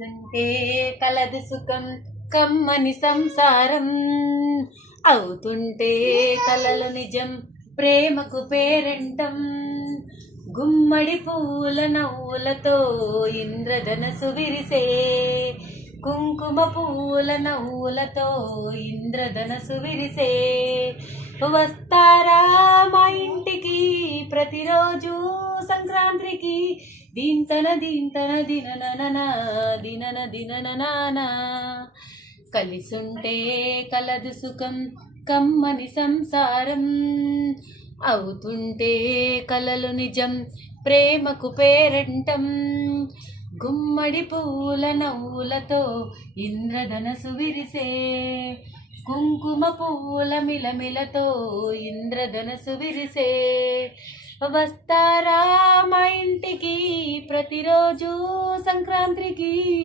ఉంటే కలదు సుఖం కమ్మని సంసారం అవుతుంటే కలలు నిజం ప్రేమకు పేరంటం గుమ్మడి పూల నవ్వులతో ఇంద్రధనసు విరిసే కుంకుమ పూల నవ్వులతో ఇంద్రధనసు విరిసే వస్తారా మా ఇంటికి ప్రతిరోజు సంక్రాంతికి దీంతన దీంతన దిననన దినన దిననన కలిసుంటే కలదు సుఖం కమ్మని సంసారం అవుతుంటే కలలు నిజం ప్రేమకు పేరంటం గుమ్మడి పూల నవ్వులతో ఇంద్రధనసు విరిసే కుంకుమ పూల మిలమిలతో ఇంద్రధనసు విరిసే వస్తారా మా ఇంటికి ప్రతిరోజు సంక్రాంతికి.